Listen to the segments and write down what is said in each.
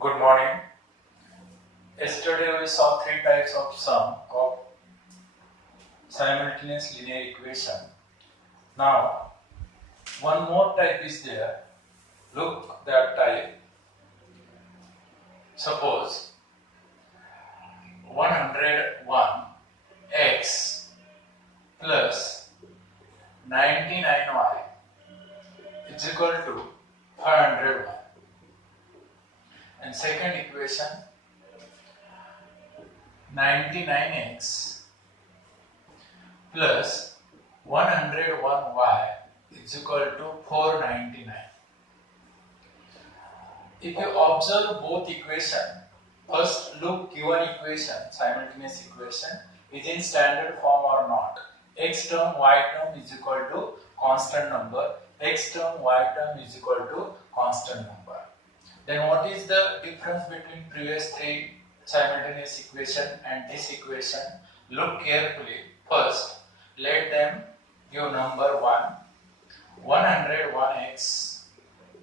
Good morning. Yesterday we saw three types of sum of simultaneous linear equation. Now one more type is there. Look that type. Suppose 101x plus 99y is equal to 501. And second equation 99x plus 101y is equal to 499. If you observe both equations, first look given equation, simultaneous equation, is in standard form or not. X term, y term is equal to constant number, x term, y term is equal to constant number. Then what is the difference between previous three simultaneous equation and this equation? Look carefully. First, let them give number 1, 101x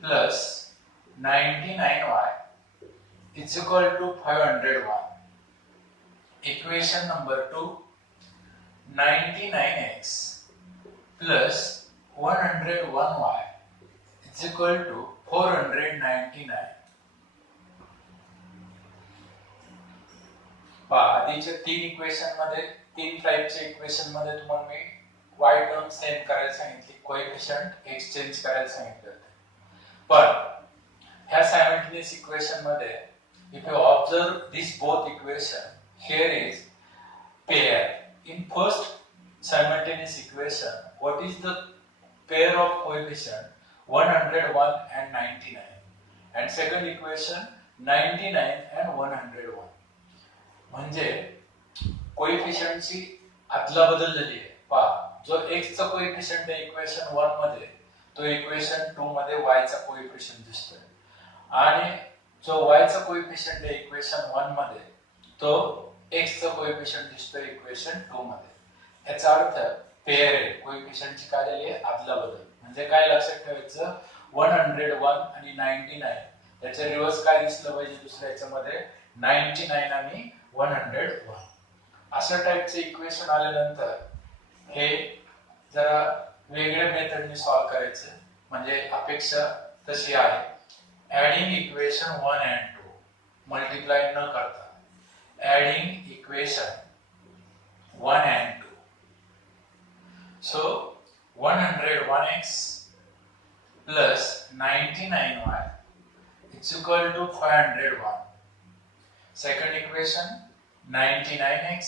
plus 99y is equal to 501. Equation number 2, 99x plus 101y is equal to 499. आधीच्या तीन equation मध्ये तीन टाइपच्या equation मध्ये तुम्हाला मी y term same करायला सांगितली, coefficient exchange करायला सांगितलं होतं. पण ह्या सायमल्टेनियस इक्वेशन मध्ये if you observe this both equation, here is pair. In first simultaneous equation, what is the pair of coefficient? 101 and 99. And second equation 99 and 101. म्हणजे कोएफिशिएंटची आदला बदल झाली आहे. पहा, जो x चा कोएफिशिएंट आहे इक्वेशन 1 मध्ये, तो इक्वेशन 2 मध्ये y चा कोएफिशिएंट दिसतोय, आणि जो y चा कोएफिशिएंट आहे इक्वेशन 1 मध्ये, तो x चा कोएफिशिएंट दिसतोय इक्वेशन 2 मध्ये. याचा अर्थ पेयर आहे, कोएफिशिएंटची काय झाली आहे आदला बदल. म्हणजे काय लक्षात ठेवायचं, 101 आणि 99 त्याच्या रिव्हर्स काय दिसलं पाहिजे दुसऱ्या याच्यामध्ये, 99 आणि 101. अशा टाइपचे इक्वेशन आल्यानंतर हे जरा वेगळ्या मेथडने सॉल्व्ह करायचं. म्हणजे अपेक्षा तशी आहे, ऍडिंग इक्वेशन 1 and 2 मल्टिप्लाय न करता, adding equation 1 and 2. So 101x plus 99y is equal to 501. Second equation 99x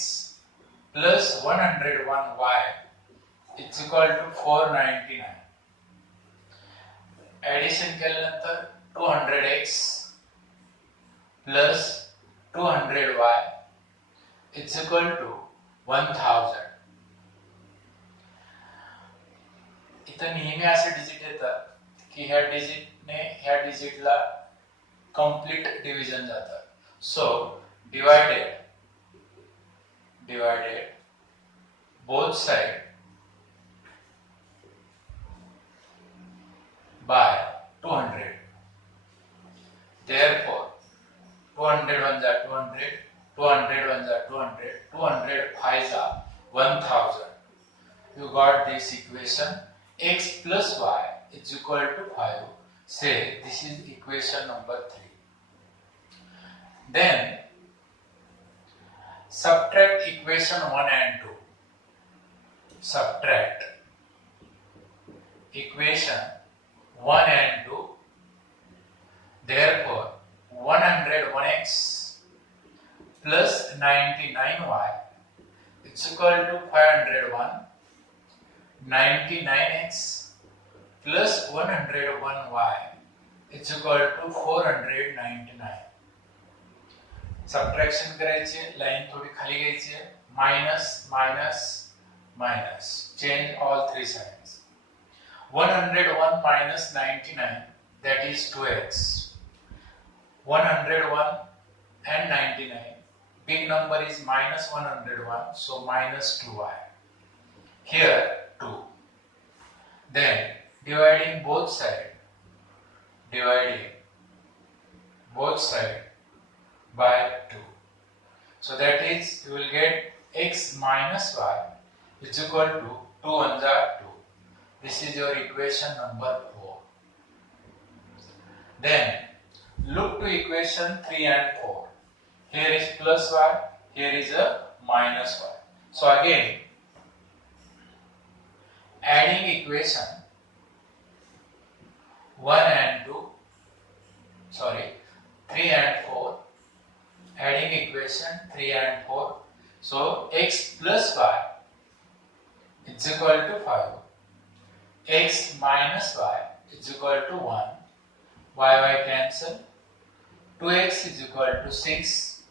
plus 101y is equal to 499. Addition केल्यानंतर 200x plus 200y is equal to 1000. इथं नेहमी असे डिजिट येतात की ह्या डिजिटने ह्या डिजिटला कंप्लीट डिव्हिजन जातात. So divided both sides by 200. Therefore 200 1 जा 200, 200 1 जा 200, 200 5 जा 1000. You got this equation, x plus y is equal to 5. Say this is equation number 3. Then subtract equation 1 and 2. Subtract equation 1 and 2. Therefore 101x plus 99y is equal to 501. 99x plus 101y is equal to 499. Subtraction करायचे, line थोड़ी खाली घ्यायची, minus minus minus, change all three sides. 101 minus 99, that is 2x. 101 and 99, big number is minus 101, so minus 2y. Here 2. Then dividing both sides both side by 2. So that is, you will get x minus y is equal to 2 ones are 2. This is your equation number 4. Then look to equation 3 and 4. Here is plus y, here is a minus y. So again, adding equation 3 and 4, adding equation 3 and 4. So x plus y is equal to 5, x minus y is equal to 1, y cancel, 2x is equal to 6,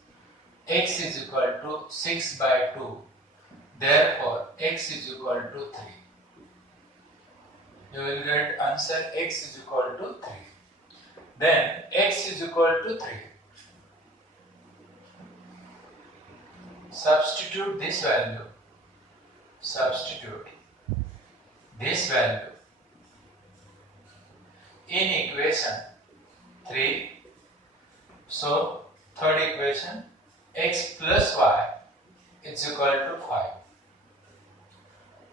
x is equal to 6 by 2, therefore x is equal to 3. You will get answer x is equal to 3. Then x is equal to 3. Substitute this value in equation 3. So third equation, x plus y is equal to 5.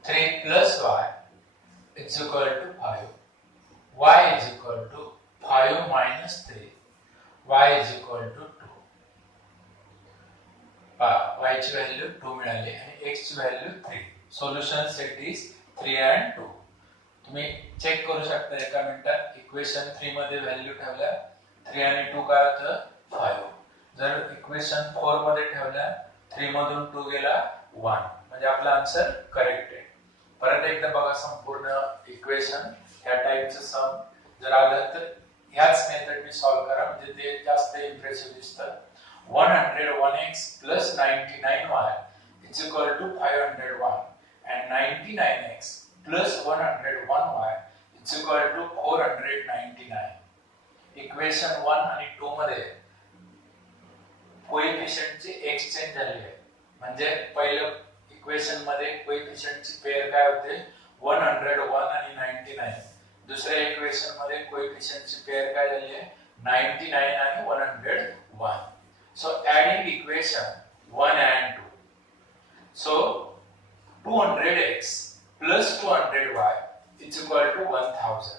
3 plus y is equal to 5. Y is equal to 5 minus 3. Y is equal to 2. Y ची value 2 मिळाली आणि x ची value 3. Solution set is 3 and 2. तुम्ही check करू शकता एका मिनिटात. Equation 3 मध्ये व्हॅल्यू ठेवल्या 3 आणि 2 काय होतं 5. जर इक्वेशन 4 मध्ये ठेवल्या 3 मधून 2 गेला 1, म्हणजे आपला आन्सर करेक्ट आहे. परत एकदा बघा संपूर्ण इक्वेशन. ह्या टाइपचं सम जर आलं तर ह्याच मेथडने सॉल्व्ह करा, म्हणजे ते जास्त इम्प्रेसिव्ह दिसतं. 101x plus 99y is equal to 501 and 99x plus 101y is equal to 499. Equation 1 आणि 2 मध्ये कोएफिशियंटची एक्सचेंज झाली आहे. म्हणजे पहिलं इक्वेशन मध्ये कोएफिशियंटची पेअर काय होते 101 आणि 99. दुसऱ्या इक्वेशन मध्ये कोएफिशियंटची पेअर काय झाली आहे 99 आणि 101. So adding equation 1 and 2. So 200x plus 200y is equal to 1000.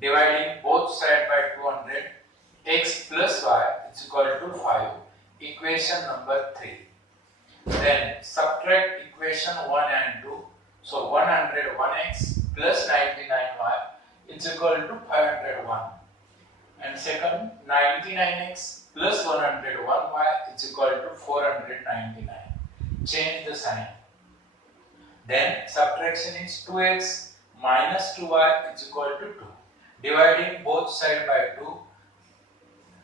Dividing both sides by 200, x plus y is equal to 5. Equation number 3. Then subtract equation 1 and 2. So 101x plus 99y is equal to 501. And second, 99x plus 101y is equal to 499. Change the sign. Then subtraction is 2x minus 2y is equal to 2. Dividing both sides by 2.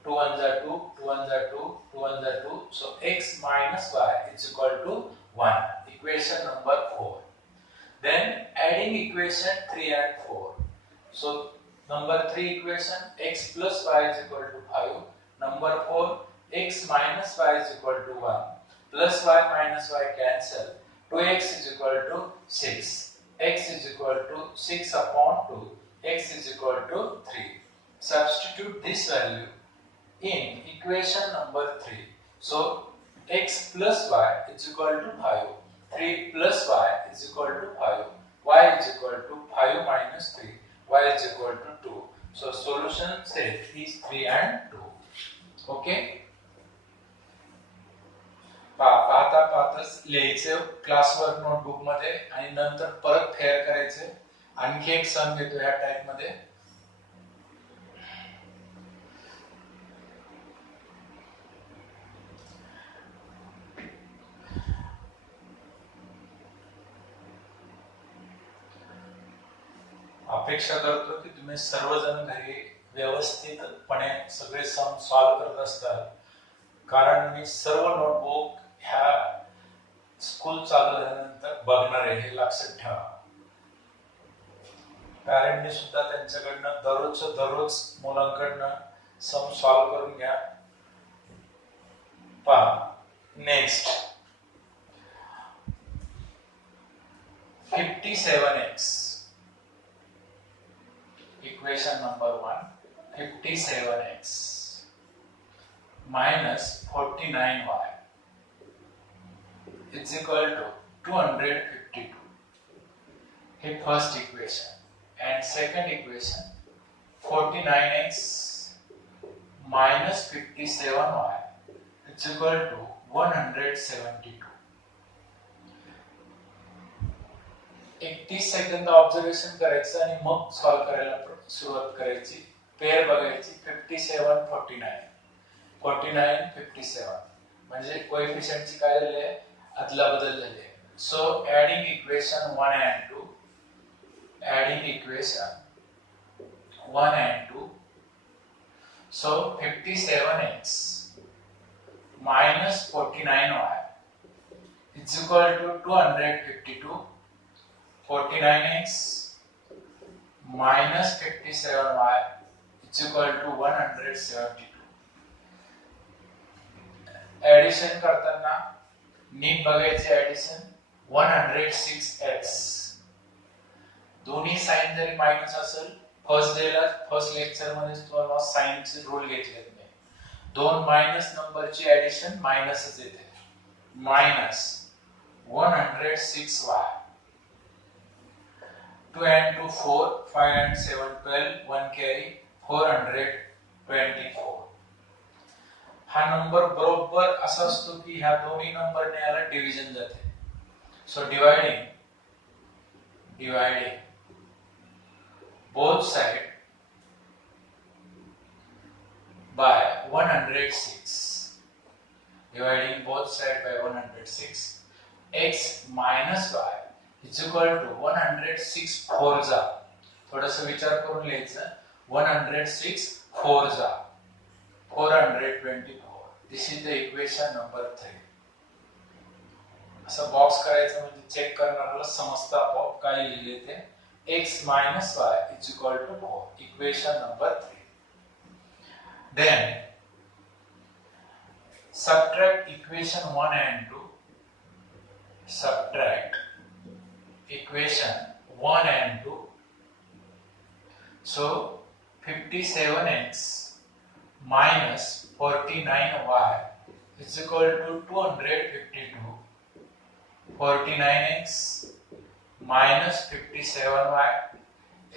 2 ones are 2, 2 ones are 2, 2 ones are 2. So x minus y is equal to 1. Equation number 4. Then adding equation 3 and 4. So number 3 equation, x plus y is equal to 5. Number 4, x minus y is equal to 1. Plus y minus y cancel. 2x is equal to 6. X is equal to 6 upon 2. X is equal to 3. Substitute this value in equation number 3. So x plus y is equal to 5. 3 plus y is equal to 5. Y is equal to 5 minus 3. Y is equal to 2. So solution set is 3 and 2. Okay? पाहताच लिहायचं classwork notebook मध्ये आणि नंतर परत fair करायचे. आणखी एक सम घेतो ह्या टाइप मध्ये. अपेक्षा करतो की तुम्ही सर्वजण घरी व्यवस्थितपणे सगळे सम सॉल्व करत असतात, कारण मी सर्व नोटबुक ह्या स्कूल चालू झाल्यानंतर बघणार आहे, हे लक्षात ठेवा. पॅरेंटनी सुद्धा त्यांच्याकडनं दररोज मुलांकडनं सम सॉल्व करून घ्या. पहा next 57x. Equation number 1, 57x. minus 49y is equal to 252. Here first equation, and second equation 49x minus 57y is equal to 172. 30 second observation करायचं आणि मग सॉल्व करायला सुरुवात करायची. पेअर बघायची 57 49 49 57 म्हणजे कोएफिशियंटची काय झाली आहे, अदला बदल झाली आहे. So adding equation 1 and 2, adding equation 1 and 2. So 57x minus 49y is equal to 252. 49x minus 57y is equal to 172. Addition करताना नीट बघायचे ऍडिशन 106x. दोन्ही साइन जरी मायनस असेल, फर्स्ट लेक्चर मध्ये तुम्हाला साइनचे रूल घेतलेत मी. दोन मायनस नंबरची ऍडिशन मायनसच येते. Minus 106y. 2 and 2 4, 5 and 7 12, 1 carry 424. हा नंबर बरोबर असा असतो की ह्या दोन्ही नंबरने याला डिव्हिजन जाते. So dividing both side by 106. Dividing both side by 106, x minus y is equal to 106 4 जा. थोडस विचार करून लिहायचं. 106 4 जा 424. This is the equation number 3. असं बॉक्स करायचं म्हणजे चेक करणाऱ्याला समजतं आपोआप काय लिहिले ते. x minus y is equal to 4. Equation number 3. Then subtract equation 1 and 2. Subtract equation 1 and 2. So 57x minus 49y is equal to 252. 49x minus 57y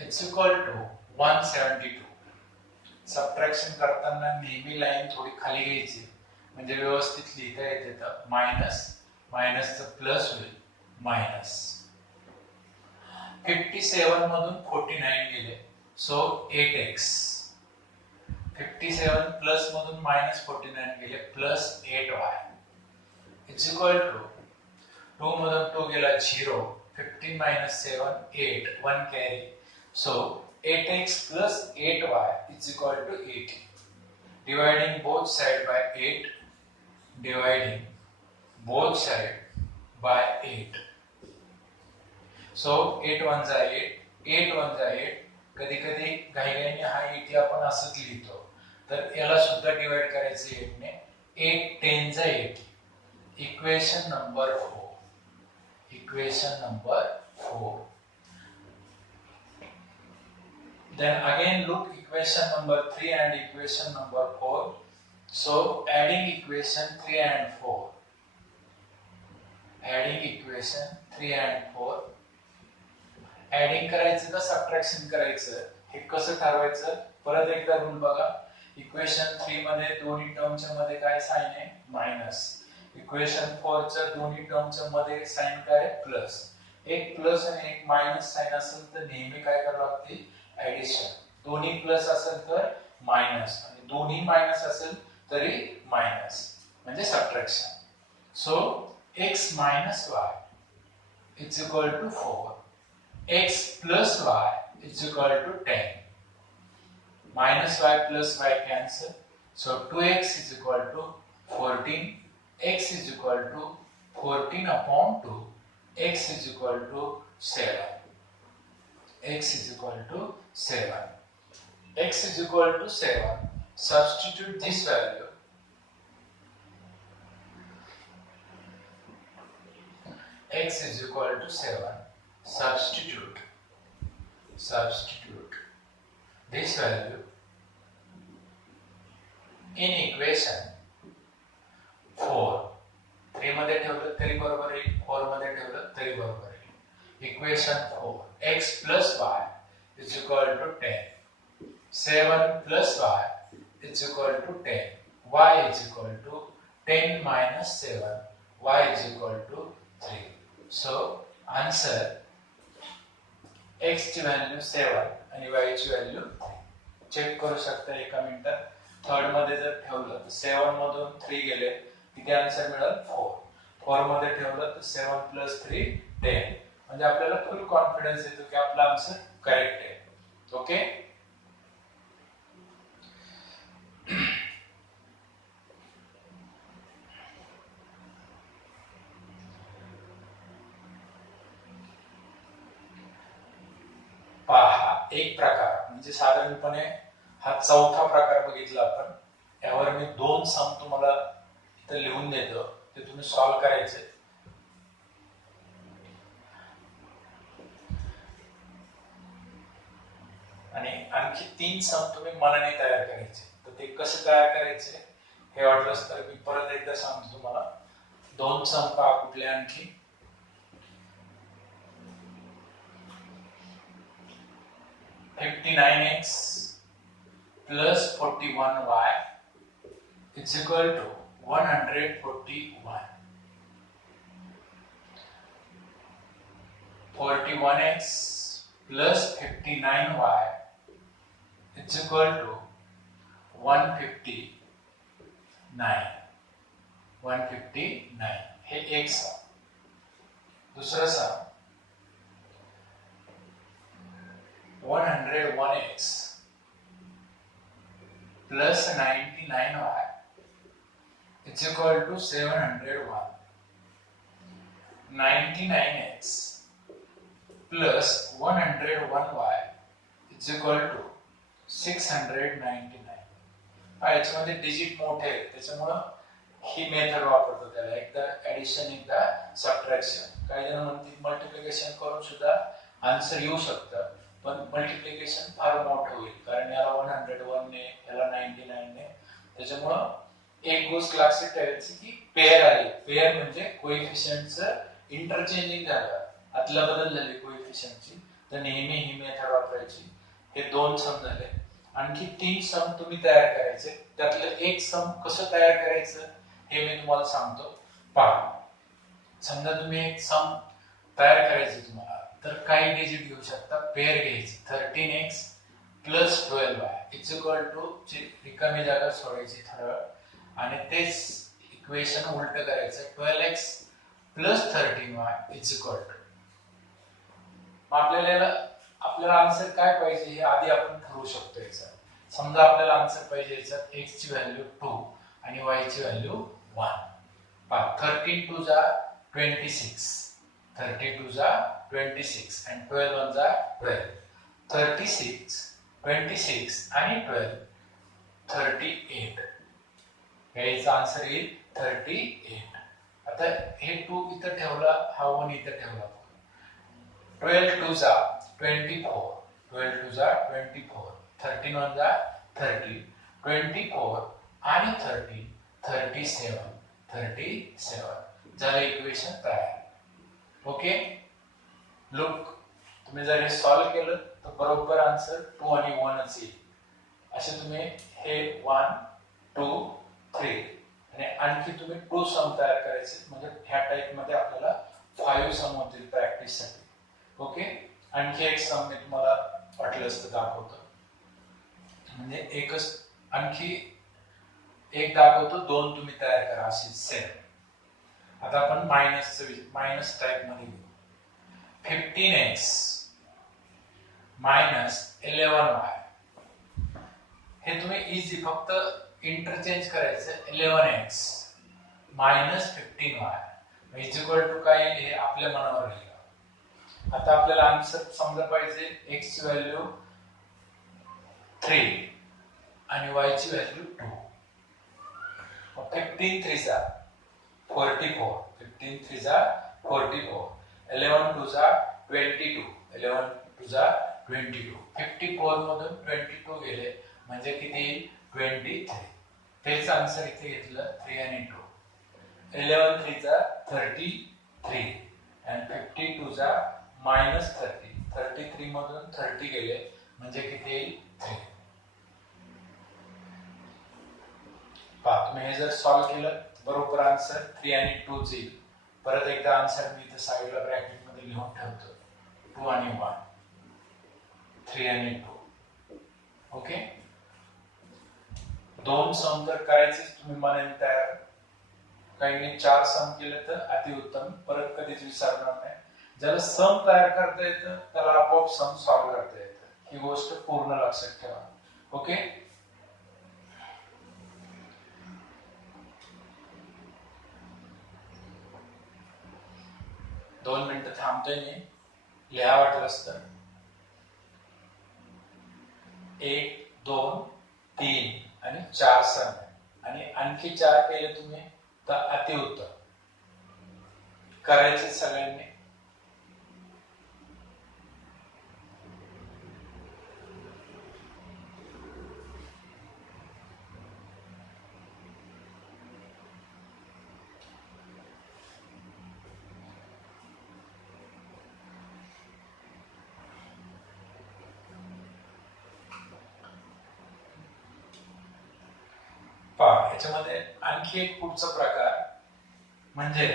is equal to 172. Subtraction करताना नेहमी लाईन थोडी खाली घ्यायची म्हणजे व्यवस्थित लिहिता येते. तर मायनसचं प्लस होईल. मायनस 57 मधून 49 गेले. So 8x. 57 प्लस मधून मायनस 49 गेले plus 8y is equal to 2 मधून 2 गेला 0. 15 minus 7 8, 1 carry. So 8x plus 8y is equal to 80. Dividing both side by 8. Dividing both side by 8. So 8 ones are 8. 8 ones are 8. कधी कधी घाईघाईने हा 80 आपण असंच लिहितो. तर याला सुद्धा डिवाइड करायचं 8 ने. 8 10 are 80. Equation number 4. Equation number 4. Then again look equation number 3 and equation number 4. So adding equation 3 and 4. Adding equation 3 and 4. Adding करायचं का सबट्रॅक्शन करायचं हे कसं ठरवायचं परत एकदा रूल बघा. इक्वेशन 3 मध्ये दोन्ही टर्मच्या मध्ये काय साइन आहे मायनस. इक्वेशन 4 च्या दोन्ही टर्मच्या मध्ये साइन काय प्लस. एक प्लस आणि एक मायनस साइन असेल तर नेहमी काय करावं लागते ऍडिशन. दोन्ही प्लस असेल तर मायनस आणि दोन्ही मायनस असेल तरी मायनस म्हणजे subtraction. So x minus y is equal to 4. x plus y is equal to 10. Minus y plus y cancel. So 2x is equal to 14. X is equal to 14 upon 2. X is equal to 7. X is equal to 7. X is equal to 7. Substitute this value. X is equal to 7. Substitute this value in equation 4 3 मध्ये ठेवलं तरी बरोबर आहे, 4 मध्ये ठेवलं तरी बरोबर आहे. Equation 4 x plus y is equal to 10, 7 plus y is equal to 10, y is equal to 10 minus 7, y is equal to 3. So answer x ची व्हॅल्यू 7 आणि y ची व्हॅल्यू 3. चेक करू शकता एका मिनिटात. थर्ड मध्ये जर ठेवलं तर 7 मधून 3 गेले, किती आन्सर मिळेल 4. 4 मध्ये ठेवलं तर 7 प्लस 3 10. म्हणजे आपल्याला फुल कॉन्फिडन्स येतो की आपला आन्सर करेक्ट आहे. ओके, पहा एक प्रकार म्हणजे साधारणपणे हा चौथा प्रकार बघितला आपण. यावर मी 2 सम तुम्हाला इथे लिहून देतो, ते तुम्ही सॉल्व्ह करायचे. आणि आणखी 3 सम तुम्ही मनाने तयार करायचे. तर ते कसे तयार करायचे हे वाटलंच तर मी परत एकदा सांगतो तुम्हाला. 2 सम पहा कुठले आणखी. $59x plus 41y is equal to 141. 41x plus 59y is equal to 159. 159 हे एक सम. दुसरा सम 101x plus 99y is equal to 701. 99x plus 101y is equal to 699. याच्यामध्ये डिजिट मोठे आहेत त्याच्यामुळं ही मेथड वापरतो. त्याला एकदा ऍडिशन एकदा सबट्रॅक्शन. काही जण म्हणतील मल्टिप्लिकेशन करून सुद्धा आन्सर येऊ शकतं, पण मल्टिप्लिकेशन फार मोठं होईल कारण याला 101 ने याला 99 ने. त्याच्यामुळं एक गोष्ट लक्षात ठेवायची की पेअर आली. पेअर म्हणजे कोएफिशियंटचं इंटरचेंजिंग झालं, आतला बदल झाली कोएफिशियंटची, तर नेहमी ही मेथड वापरायची. हे 2 सम झाले. आणखी 3 सम तुम्ही तयार करायचे. त्यातलं एक सम कसं तयार करायचं हे मी तुम्हाला सांगतो. पहा, समजा तुम्ही एक सम तयार करायचे तुम्हाला, तर काही डिजिट घेऊ शकता. पेअर घ्यायची 13x plus 12y is equal to रिकामी जागा सोडायची थोडं आणि तेच इक्वेशन उलट करायचं. 12x plus 13y is equal to. आपल्याला आन्सर काय पाहिजे हे आधी आपण ठरवू शकतो. याचा समजा आपल्याला आन्सर पाहिजे याच्यात x ची व्हॅल्यू 2 आणि y ची व्हॅल्यू 1. पहा 13 2 जा 26, 32 जा 26 and 12 1 जा 12. 36, 26 आणि 12 38. याचा आन्सर येईल 38. आता हे 2 इथं ठेवला, हा 1 इथं ठेवला. 12 2 जा 24, 12 2 जा 24, 13 1 जा 30, 24 आणि 30 37, 37 झालं इक्वेशन तयार. ओके, लुक तुम्ही जर हे सॉल्व्ह केलं तर बरोबर आन्सर 2 आणि 1च येईल. असे तुम्ही हे 1 2 3 आणि आणखी तुम्ही 2 सम तयार करायचे. म्हणजे ह्या टाइप मध्ये आपल्याला 5 सम होतील प्रॅक्टिस साठी. ओके, आणखी एक सम मी तुम्हाला वाटलंच तर दाखवतो. म्हणजे एकच आणखी एक दाखवतो, 2 तुम्ही तयार करा अशी सेम. आता आपण मायनस टाइप मध्ये घेऊ. 15x मायनस 11y हे तुम्ही इझी फक्त इंटरचेंज करायचं. 11x minus 15y is equal to काय येईल हे आपल्या मनावर राहील. आता आपल्याला आन्सर समजा पाहिजे x ची व्हॅल्यू 3 आणि y ची व्हॅल्यू 2. 15 3 जा 44, 15 3 जा 44, 11 2 जा 22, 11 2 जा 22. 54 मधून 22 गेले म्हणजे किती 23. तेच आन्सर इथे घेतलं 3 आणि 2. 11 3 जा 33 and 52 जा -30. 33 मधून 30 गेले म्हणजे किती येईल 3. पहा तुम्ही हे जर सॉल्व केलं बरोबर आन्सर 3 आणि 2 च येईल. परत एकदा आन्सर मी इथे साइडला ब्रॅकेट मध्ये लिहून ठेवतो. 2 आणि 1, 3 आणि 2. ओके, दोन सम जर करायचे तुम्ही मनाने तयार, काहींनी 4 सम केले तर अतिउत्तम, परत कधीच विसरणार नाही. ज्याला सम तयार करता येतं त्याला आपोआप सम सॉल्व करता येतं. ही गोष्ट पूर्ण लक्षात ठेवा. ओके, दोन मिनिटं थांबतोय मी, लिहा वाटलंच तर. 1 2 3 आणि 4 सम आणि आणखी 4 केले तुम्ही तर अतिउत्तम. करायचे सगळ्यांनी. याच्यामध्ये आणखी एक पुढचा प्रकार म्हणजे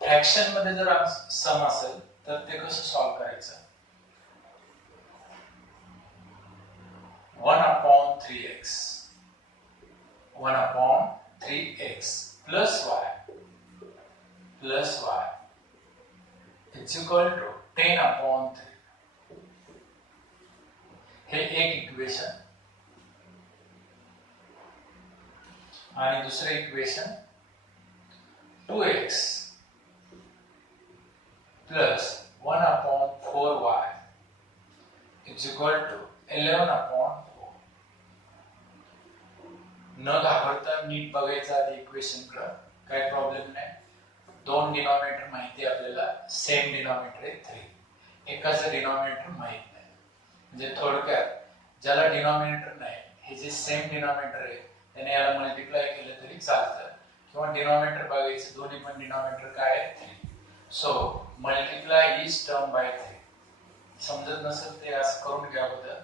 फ्रॅक्शन मध्ये जर सम असेल तर ते कसं सॉल्व करायचं. 1/3x 1/3x plus y is equal to 10/3. हे एक इक्वेशन आणि दुसरे equation 2x plus 1/4y is equal to 11/4. न घाबरता नीट बघायचं आधी इक्वेशन कडे, काही प्रॉब्लेम नाही. दोन डिनॉमिनेटर माहिती आपल्याला, सेम डिनॉमिनेटर आहे 3. एकाचं डिनॉमिनेटर माहित नाही. म्हणजे थोडक्यात ज्याला डिनॉमिनेटर नाही, हे जे सेम डिनॉमिनेटर आहे त्याने याला मल्टिप्लाय केलं तरी चालतं, किंवा डिनॉमिनेटर बघायचं, दोन्ही पण डिनॉमिनेटर काय आहे 3. So multiply each term by 3. समजत नसेल ते असं करून घ्या बघा.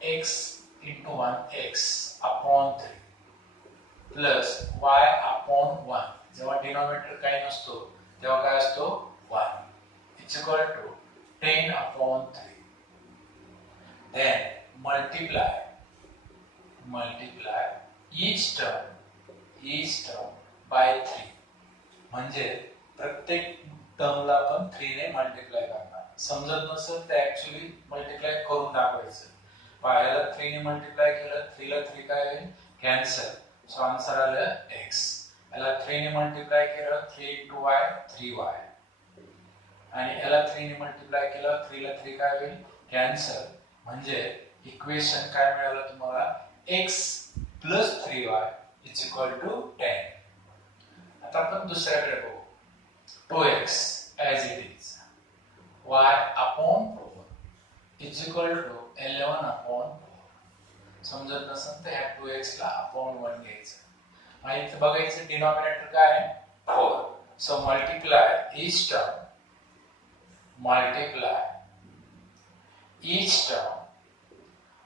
x into 1 x upon 3 plus y upon 1. जेव्हा डिनॉमिनेटर काही नसतो तेव्हा काय असतो 1 is equal to 10/3. Then multiply each term by 3. म्हणजे प्रत्येक टर्मला आपण 3 ने मल्टिप्लाय करणार. समजत नसेल तर ऍक्च्युअली मल्टिप्लाय करून दाखवायचं. याला 3 ने मल्टिप्लाय केलं, 3 ला 3 काय होईल कॅन्सल, सो आन्सर आलं x. याला 3 ने मल्टिप्लाय केलं 3 into y 3y, आणि याला 3 ने मल्टिप्लाय केलं 3 ला 3 काय होईल कॅन्सल. म्हणजे इक्वेशन काय मिळालं तुम्हाला x plus 3y is equal to 10. आता आपण दुसऱ्याकडे बघू. 2x as it is, y upon 4 is equal to 11/4. समजत नसेल तर ह्या 2x ला upon 1 घ्यायचं. आणि इथे बघायचं डिनॉमिनेटर काय आहे 4. So multiply each term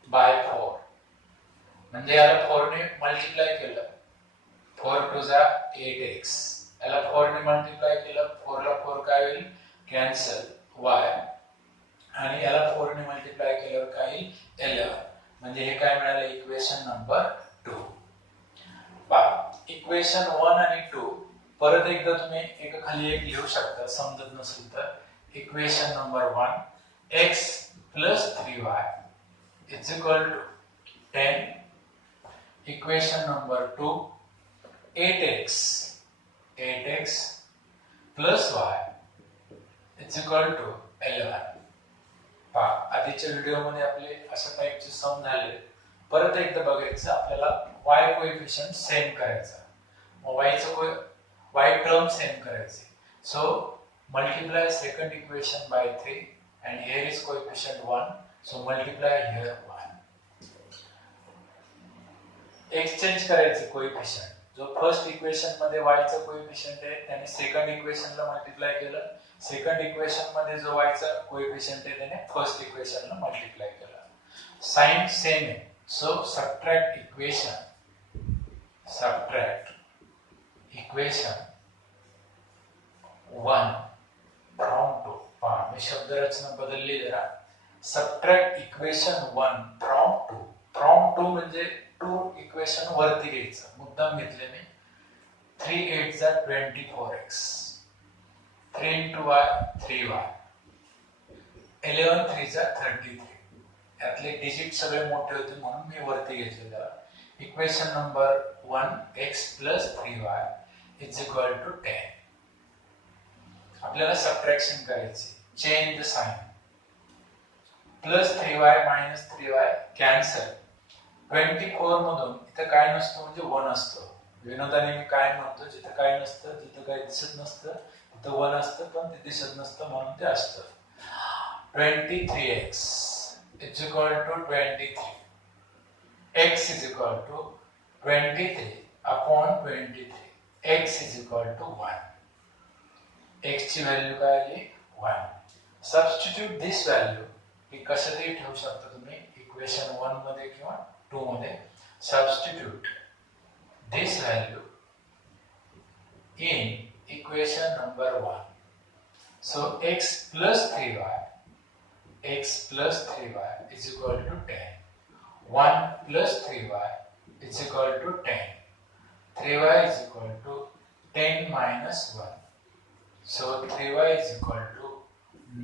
by 4. म्हणजे याला 4 ने मल्टिप्लाय केलं, 4 2 जा 8x. याला 4 ने मल्टिप्लाय केलं, 4 ला 4 काय होईल कॅन्सल y, आणि याला 4 ने मल्टिप्लाय केल्यावर काय होईल 11. म्हणजे हे काय मिळालं इक्वेशन नंबर 2. पहा इक्वेशन 1 आणि 2 परत एकदा तुम्ही एका खाली एक लिहू शकता समजत नसेल तर. Equation number 1 x plus 3y is equal to 10. Equation number 2 8x plus y is equal to 11. पहा आधीच्या व्हिडिओमध्ये आपले अशा टाइपचे सम झाले. परत एकदा बघायचं आपल्याला y कोएफिशिएंट सेम करायचा, मग y टर्म सेम करायची. So multiply second equation by 3 and here is coefficient 1, so multiply here 1. Exchange करायचे कोएफिशिएंट. जो फर्स्ट इक्वेशन मध्ये y चा कोएफिशियंट आहे त्याने सेकंड इक्वेशनला मल्टिप्लाय केलं, सेकंड इक्वेशन मध्ये जो y चा कोएफिशियंट आहे त्याने फर्स्ट इक्वेशनला मल्टिप्लाय केलं. साइन सेम आहे, सो सबट्रॅक्ट इक्वेशन 1 फ्रॉम 2. पहा मी शब्दरचना बदलली जरा. Subtract equation 1 from 2. फ्रॉम 2 म्हणजे 2 इक्वेशन वरती घ्यायचं, मुद्दाम घेतले मी. 3 8 जा 24x, 3 into y 3y, 11 3 जा 33. यातले डिजिट सगळे मोठे होते म्हणून मी वरती घेतले त्याला. Equation number 1 x plus 3y is equal to 10. आपल्याला सबट्रॅक्शन करायची. Change the sign. Plus 3y minus 3y cancel. 24 मधून इथं काय नसतं म्हणजे 1 असतं. विनोदाने मी काय म्हणतो, जिथं काय नसतं तिथं काय दिसत नसतं, तिथं 1 असतं पण ते दिसत नसतं म्हणून ते असतं. 23x is equal to 23. x is equal to 23 upon 23. x is equal to 1. x ची व्हॅल्यू काय आली 1. सबस्टिट्यूट दिस व्हॅल्यू ही कशातही ठेवू शकता तुम्ही, इक्वेशन 1 मध्ये किंवा 2 मध्ये. Substitute this value in equation number 1. So x plus 3y is equal to 10. 1 plus 3y is equal to 10. 3y is equal to 10 minus 1. So 3y is equal to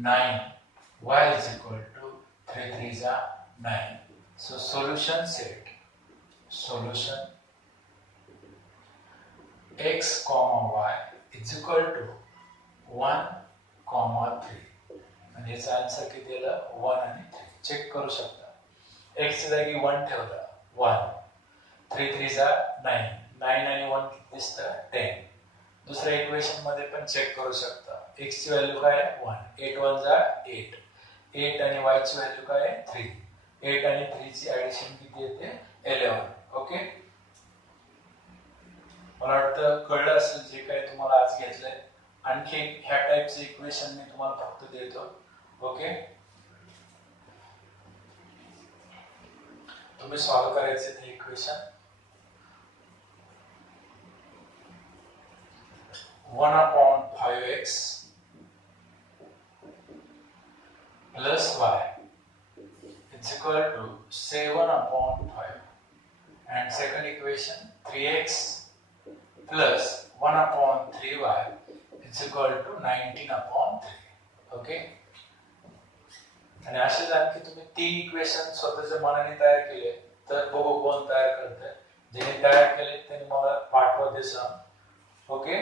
9. Y is equal to 3 3s are 9. So solution set. Solution x comma y is equal to 1 comma 3. आणि याचा answer किती आला 1 आणि 3. Check करू शकता. x च्या जागी 1 ठेवला 1, 3 3s are 9, 9 आणि 1 किती दिसतं 10. दुसऱ्या इक्वेशन मध्ये पण चेक करू शकता. x ची व्हॅल्यू काय आहे 1, 8 1 जा 8, 8 आणि y ची व्हॅल्यू काय आहे 3, 8 आणि 3 ची ऍडिशन किती येते 11. ओके, मला वाटतं कळलं असेल जे काही तुम्हाला आज घेतलंय. आणखी ह्या टाइपचे इक्वेशन मी तुम्हाला फक्त देतो. ओके, तुम्ही सॉल्व करायचे ते equation. 1 upon 5x plus y is equal to 7 upon 5. And second equation 3x plus 1 upon 3y is equal to 19 upon 3. Okay. आणि असेच आणखी तुम्ही 3 इक्वेशन स्वतःच्या मनाने तयार केले तर बघू कोण तयार करतंय. ज्यांनी तयार केले त्यांनी मला पाठवा ते सांग. ओके.